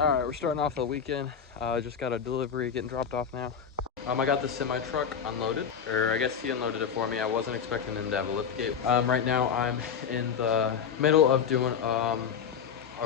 All right, we're starting off the weekend. Just got a delivery getting dropped off now. I got the semi truck unloaded, or I guess he unloaded it for me. I wasn't expecting him to have a lift gate. Right now I'm in the middle of doing a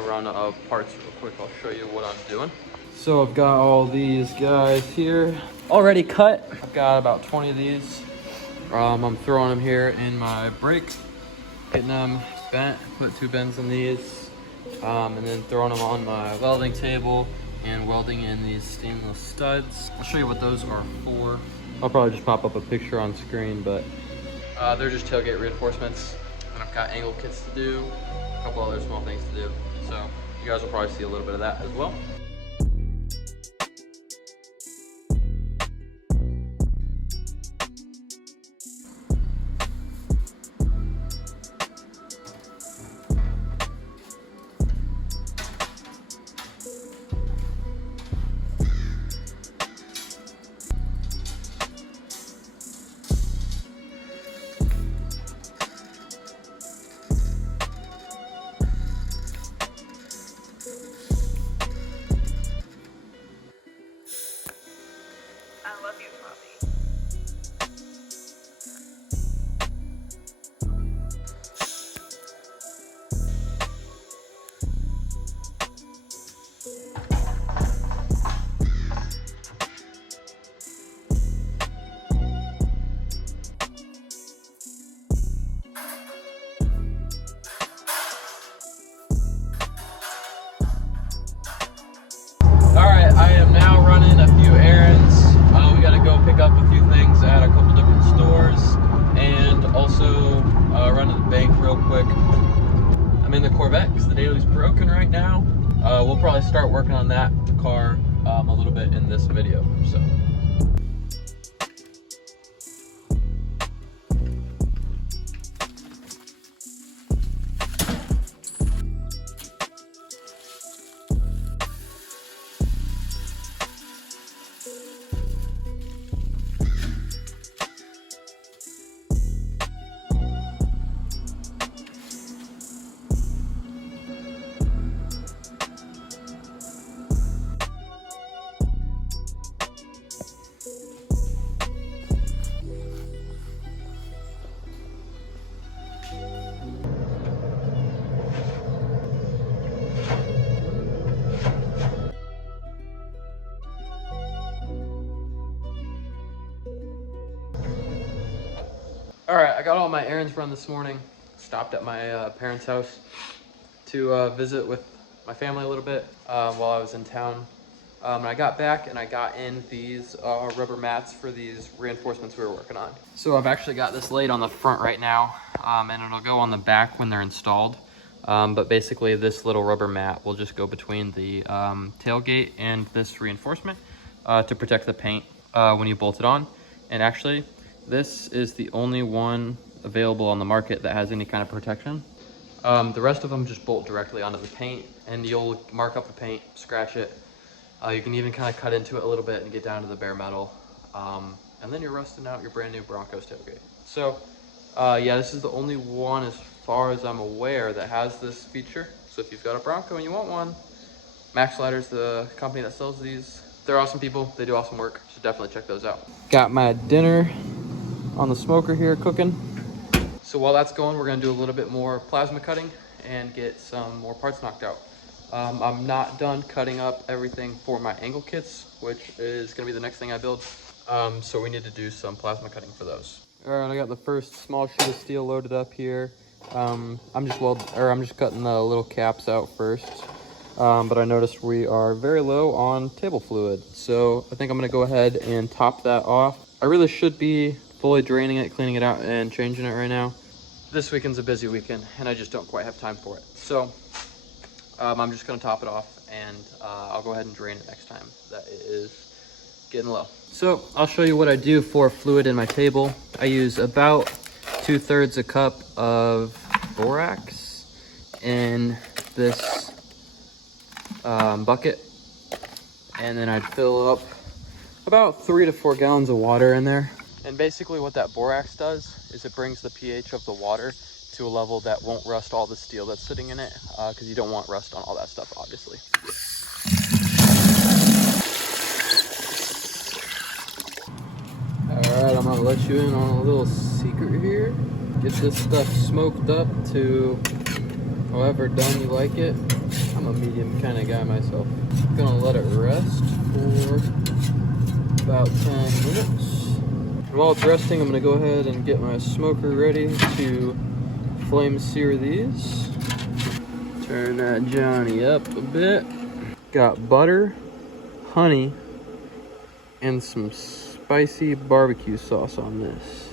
run of parts real quick. I'll show you what I'm doing. So I've got all these guys here already cut. I've got about 20 of these. I'm throwing them here in my brake, getting them bent, put 2 bends on these. And then throwing them on my welding table and welding in these stainless studs. I'll show you what those are for. I'll probably just pop up a picture on screen, but they're just tailgate reinforcements. And I've got angle kits to do, a couple other small things to do. So you guys will probably see a little bit of that as well. I love you, Poppy. All right, I am now running a few errands. We gotta go pick up a few things at a couple different stores and also run to the bank real quick. I'm in the Corvette because the Daily's broken right now. We'll probably start working on that car a little bit in this video, so. All right, I got all my errands run this morning. Stopped at my parents' house to visit with my family a little bit while I was in town. And I got back and I got in these rubber mats for these reinforcements we were working on. So I've actually got this laid on the front right now, and it'll go on the back when they're installed. But basically this little rubber mat will just go between the tailgate and this reinforcement to protect the paint when you bolt it on. And actually, this is the only one available on the market that has any kind of protection. The rest of them just bolt directly onto the paint, and you'll mark up the paint, scratch it. You can even kind of cut into it a little bit and get down to the bare metal. And then you're rusting out your brand new Broncos tailgate. So yeah, this is the only one as far as I'm aware that has this feature. So if you've got a Bronco and you want one, Max Slider's the company that sells these. They're awesome people, they do awesome work, so definitely check those out. Got my dinner on the smoker here cooking. So while that's going, we're gonna do a little bit more plasma cutting and get some more parts knocked out. I'm not done cutting up everything for my angle kits, which is gonna be the next thing I build. So we need to do some plasma cutting for those. All right, I got the first small sheet of steel loaded up here. I'm just cutting the little caps out first. But I noticed we are very low on table fluid. So I think I'm gonna go ahead and top that off. I really should be fully draining it, cleaning it out, and changing it right now. This weekend's a busy weekend, and I just don't quite have time for it. So I'm just gonna top it off, and I'll go ahead and drain it next time that it is getting low. So I'll show you what I do for fluid in my table. I use about 2/3 a cup of borax in this bucket, and then I'd fill up about 3 to 4 gallons of water in there. And basically what that borax does is it brings the pH of the water to a level that won't rust all the steel that's sitting in it, because you don't want rust on all that stuff, obviously. let you in on a little secret here. Get this stuff smoked up to however done you like it. I'm a medium kind of guy myself. Gonna let it rest for about 10 minutes. And while it's resting, I'm gonna go ahead and get my smoker ready to flame sear these. Turn that Johnny up a bit. Got butter, honey, and some spicy barbecue sauce on this.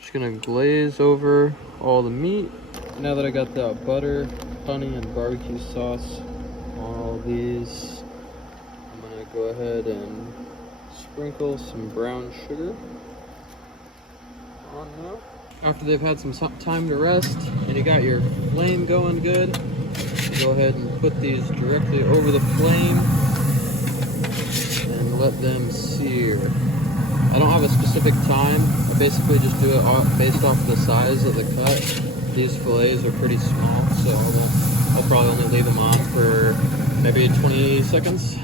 Just gonna glaze over all the meat. Now that I got that butter, honey, and barbecue sauce on all these, I'm gonna go ahead and sprinkle some brown sugar on now. After they've had some time to rest and you got your flame going good, go ahead and put these directly over the flame and let them sear. I don't have a specific time. I basically just do it based off the size of the cut. These fillets are pretty small, so I'll probably only leave them on for maybe 20 seconds.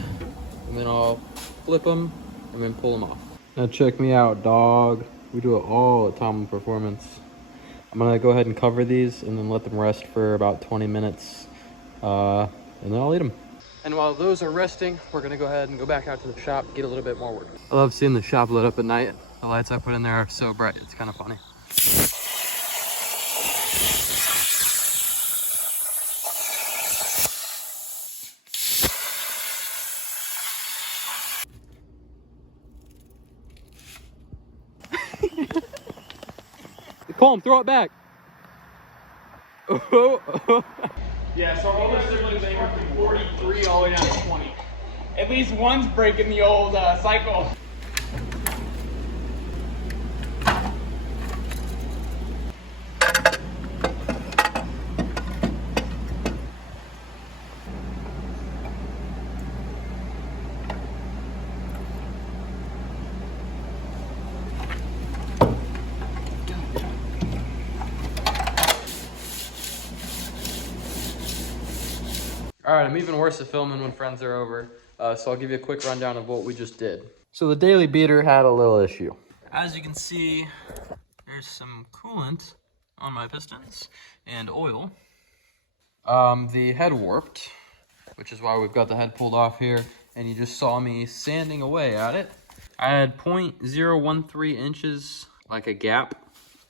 And then I'll flip them and then pull them off. Now check me out, dog. We do it all at Tomlin Performance. I'm gonna go ahead and cover these and then let them rest for about 20 minutes. And then I'll eat them. And while those are resting, we're gonna go ahead and go back out to the shop, get a little bit more work. I love seeing the shop lit up at night. The lights I put in there are so bright, it's kind of funny. Pull him, throw it back. Yeah, so all the siblings anywhere from 43 all the way down to 20. At least one's breaking the old cycle. All right, I'm even worse at filming when friends are over, so I'll give you a quick rundown of what we just did. So the daily beater had a little issue. As you can see, there's some coolant on my pistons and oil. The head warped, which is why we've got the head pulled off here, and you just saw me sanding away at it. I had 0.013 inches, like a gap,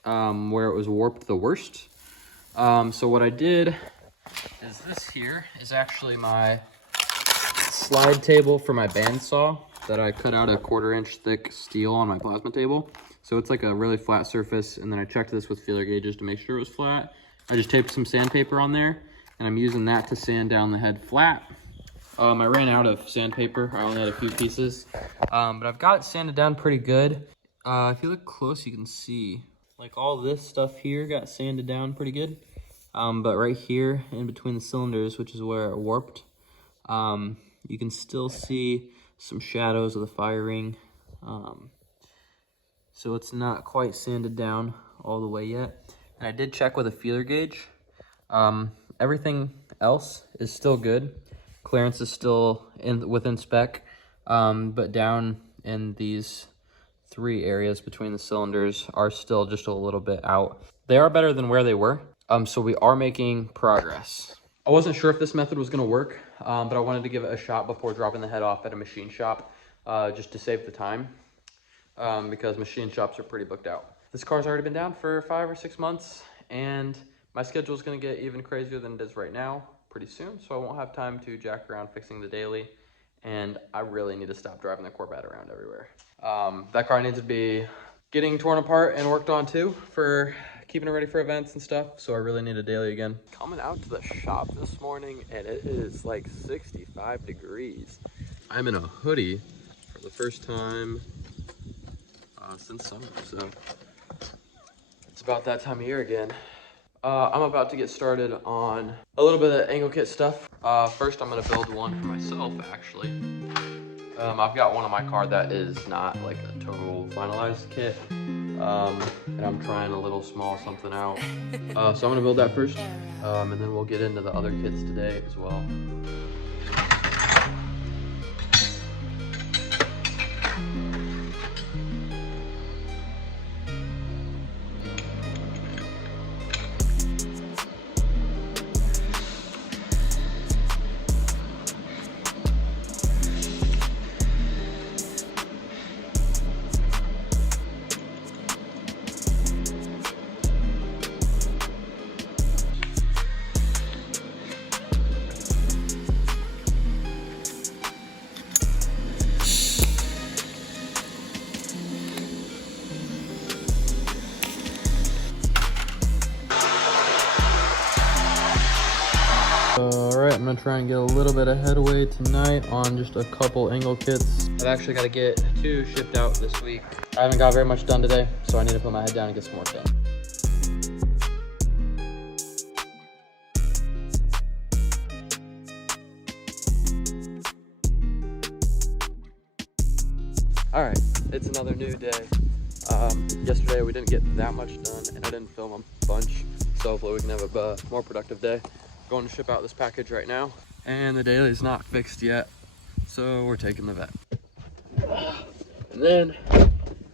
where it was warped the worst. So what I did is this here is actually my slide table for my bandsaw that I cut out a 1/4 inch thick steel on my plasma table. So it's like a really flat surface, and then I checked this with feeler gauges to make sure it was flat. I just taped some sandpaper on there, and I'm using that to sand down the head flat. I ran out of sandpaper. I only had a few pieces, but I've got it sanded down pretty good. If you look close, you can see like all this stuff here got sanded down pretty good. But right here in between the cylinders, which is where it warped, you can still see some shadows of the firing. So it's not quite sanded down all the way yet. And I did check with a feeler gauge. Everything else is still good. Clearance is still within spec, but down in these 3 areas between the cylinders are still just a little bit out. They are better than where they were. So we are making progress. I wasn't sure if this method was gonna work, but I wanted to give it a shot before dropping the head off at a machine shop, just to save the time, because machine shops are pretty booked out. This car's already been down for 5 or 6 months, and my schedule is gonna get even crazier than it is right now pretty soon, so I won't have time to jack around fixing the daily, and I really need to stop driving the Corvette around everywhere. That car needs to be getting torn apart and worked on too for keeping it ready for events and stuff, so I really need a daily again. Coming out to the shop this morning, and it is like 65 degrees. I'm in a hoodie for the first time since summer, so it's about that time of year again. I'm about to get started on a little bit of angle kit stuff. First, I'm gonna build one for myself, actually. I've got one on my car that is not like a total finalized kit. And I'm trying a little small something out. So I'm gonna build that first, and then we'll get into the other kits today as well. try and get a little bit of headway tonight on just a couple angle kits. I've actually got to get 2 shipped out this week. I haven't got very much done today, so I need to put my head down and get some more done. All right, it's another new day. Yesterday we didn't get that much done and I didn't film a bunch, so hopefully we can have a more productive day. Going to ship out this package right now, and the daily is not fixed yet, so we're taking the vet. And then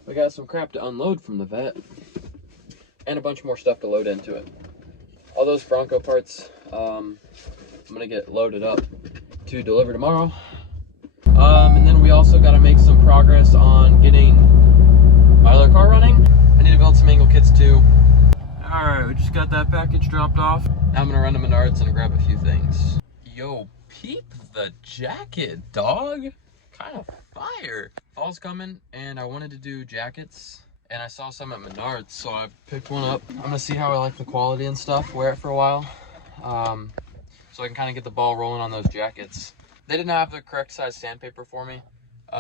we got some crap to unload from the vet and a bunch more stuff to load into it. All those Bronco parts I'm gonna get loaded up to deliver tomorrow. And then we also got to make some progress on getting my other car running. I need to build some angle kits too. All right, we just got that package dropped off. Now I'm gonna run to Menards and grab a few things. Yo, peep the jacket, dog. Kind of fire. Fall's coming and I wanted to do jackets and I saw some at Menards, so I picked one up. I'm gonna see how I like the quality and stuff, wear it for a while. So I can kind of get the ball rolling on those jackets. They didn't have the correct size sandpaper for me,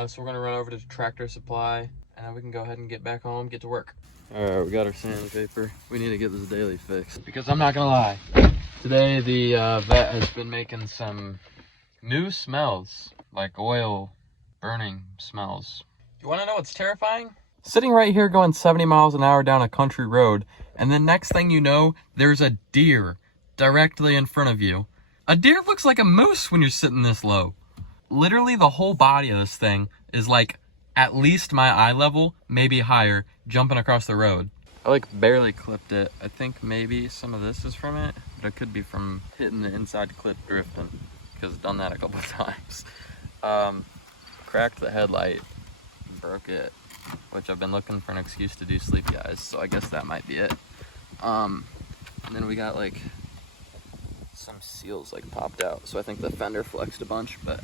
so we're gonna run over to Tractor Supply and then we can go ahead and get back home, get to work. All right, we got our sandpaper. We need to get this daily fixed because I'm not gonna lie. Today the vet has been making some new smells, like oil burning smells. You wanna know what's terrifying? Sitting right here going 70 miles an hour down a country road, and then next thing you know, there's a deer directly in front of you. A deer looks like a moose when you're sitting this low. Literally the whole body of this thing is like at least my eye level, maybe higher, jumping across the road. I like barely clipped it. I think maybe some of this is from it, but it could be from hitting the inside clip drifting, because I've done that a couple of times. Cracked the headlight, broke it, which I've been looking for an excuse to do sleepy eyes, so I guess that might be it. And then we got like some seals like popped out, so I think the fender flexed a bunch, but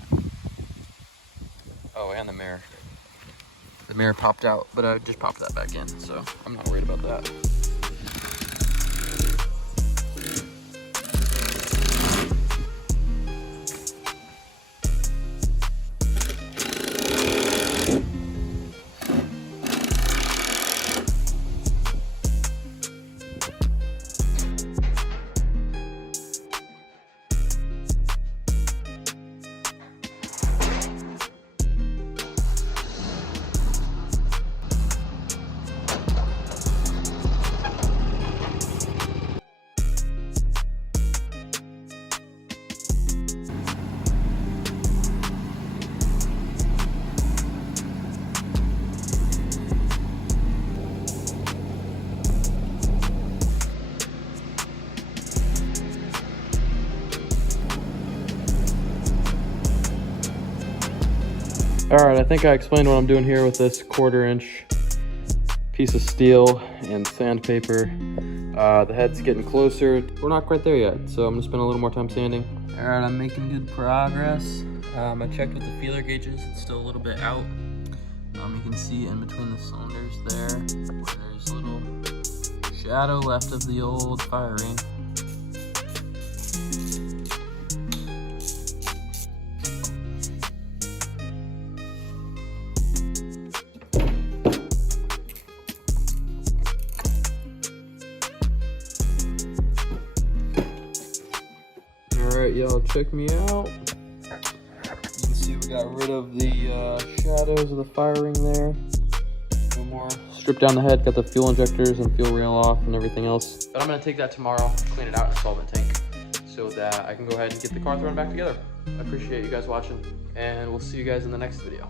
oh, and the mirror popped out, but I just popped that back in, so I'm not worried about that. All right, I think I explained what I'm doing here with this 1/4 inch piece of steel and sandpaper. The head's getting closer. We're not quite there yet, so I'm gonna spend a little more time sanding. All right, I'm making good progress. I checked with the feeler gauges, it's still a little bit out. You can see in between the cylinders there, where there's a little shadow left of the old fire ring. Alright, y'all, check me out. You can see we got rid of the shadows of the fire ring there. No more. Stripped down the head, got the fuel injectors and fuel rail off and everything else. But I'm going to take that tomorrow, clean it out in a solvent tank, so that I can go ahead and get the car thrown back together. I appreciate you guys watching, and we'll see you guys in the next video.